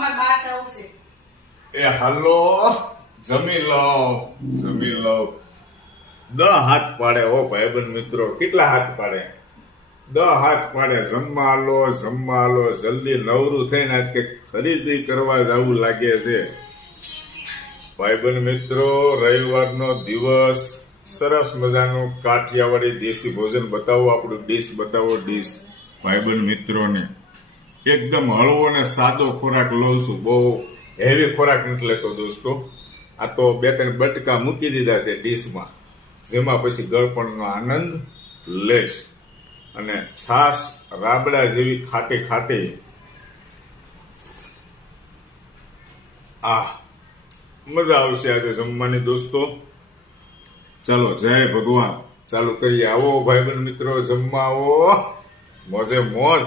અમાર બહાર જવું છે. એ હાલો જમી લો 10 હાથ પાડે ઓ ભાઈબંધ મિત્રો. કેટલા હાથ પાડે? 10 હાથ પાડે. જમવા લો જલ્દી નવરું થઈને આજ કે ખરીદી કરવા જવું લાગે છે ભાઈબંધ મિત્રો. રવિવારનો દિવસ, સરસ મજાનું કાઠિયાવાડી દેશી ભોજન બતાવો. આપણું ડીશ બતાવો. ડીશ ભાઈબંધ મિત્રોને એકદમ હળવો ને સાદો ખોરાક લઉં છું. બહુ હેવી ખોરાક નથી લેતો દોસ્તો. આ તો 2-3 બટકા મૂકી દીધા છે ડીશમાં, જેમાં પછી ગળપણનો આનંદ લેશ. અને છાશ રાબડા જેવી ખાટી ખાટી. મજા આવશે આજે જમવાની દોસ્તો. ચાલો જય ભગવાન ચાલુ કરીએ. આવો ભાઈબંધ મિત્રો, જમવા આવો, મોજે મોજ.